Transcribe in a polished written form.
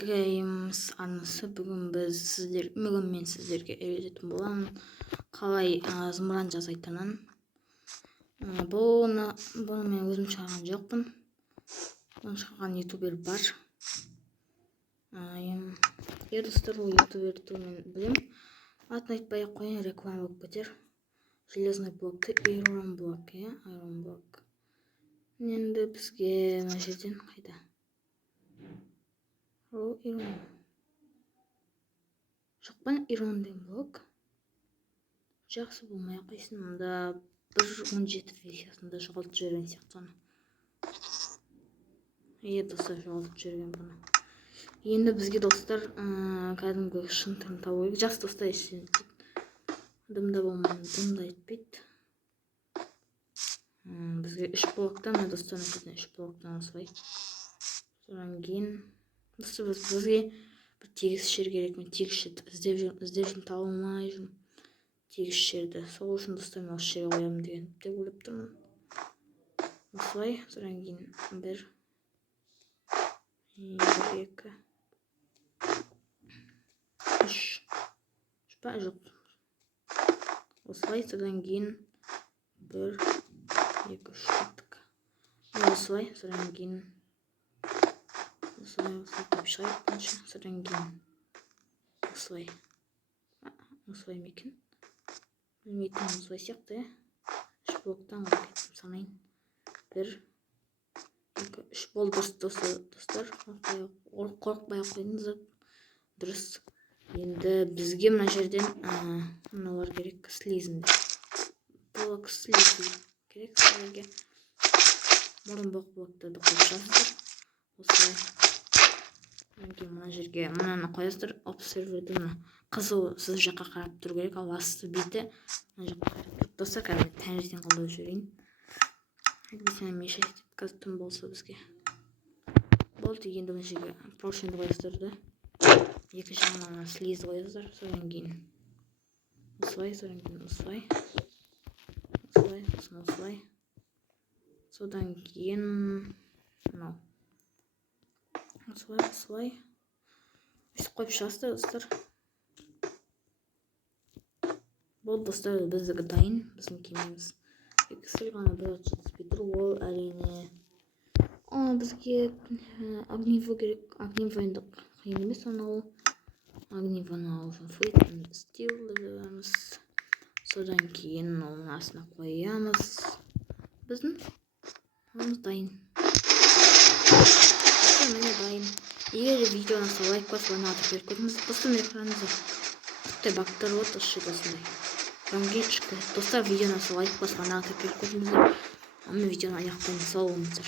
Games арнасы бүгін мен сіздерге үйрететін боламын қалай зымыран жасайтынын. Бұны мен өзім шығарған жоқпын. Бұны шығарған ютубер бар. Достар, ол ютуберді мен білем. Атын айтпай ақ қояйын, реклама болып кетер. Железный блокты Iron Block, Iron Block. Енді бізге мына жерден қайда? Шықпан Iron блок. Жақсы болмай ақ қойсын, мұнда 1.17 версиясында жоғалтып жіберген сияқты соны. Достар, жоғалтып жіберген бұны. Енді бізге достар кәдімгі шын түрін табу керек. Жас достар ештеңе дымда болмайды, дымда айтпайды. Бізге 3 блоктан, достар, 3 блоктан осылай. Содан кейін достар, бізге бір тегіс жер керек. Мен тегіс жерді іздеп жүрмін, таба алмай жүрмін. Тегіс жерді. Сол үшін достар, мен осы жерге қоямын деп ойлап тұрмын. Осылай. Содан кейін 1, 2, 3. Жоқ. Осылай. Содан кейін 1, 2, 3 жаттық. Осылай. Содан кейін осылай деп шығайық. Содан кейін осылай. Осылай мекен. Білмейтін осылай сияқты, 3 блоктан қойып кеттім, санайын. 1, 2, 3 болды достар. Қорықпай қойыңыздар. Дұрыс. Енді бізге мына жерден мыналар керек, слизінде. Блок слизи керек сіздерге. Мұрынбақ блоктарды қойып жатыр. Осылай. Мына жерге мынаны қоясыздар. Обсерверді қызыл сіз жаққа қарап тұру керек, ал асты беті мына жаққа қарап тұрып. Достар, кәдімгі таңертең қалдырып жіберейін. Әйтпесе мешайт қазір түн болса бізге. Болды, енді мына жерге поршенді қоясыздар да. Екі жағынан слиз қоясыздар. Содан кейін осылай, содан кейін осылай. Осылай, осылай. Содан кейін мынау. Осылай. Өйстіп қойып шығасыздар, достар. Болды, достар, біздігі дайын. Біздің кемеміз. Эксель ғана біраз жетіспей тұр. Ол әрине. Бізге огниво керек. Огниво енді қиын емес, ол. Огнивоны алып стил жазамыз. Содан кейін оның астына қоямыз. Біздің онымыз дайын. Міне дайын. Егер видеоны лайк басып, ана атып беріп көріңіз. Достар, экраныңызда құттай бактар от осы осындай. Достар, видеоны лайк басып, ана атып беріп көріңіз. Видеоны аяқтайын, сау болыңыздар.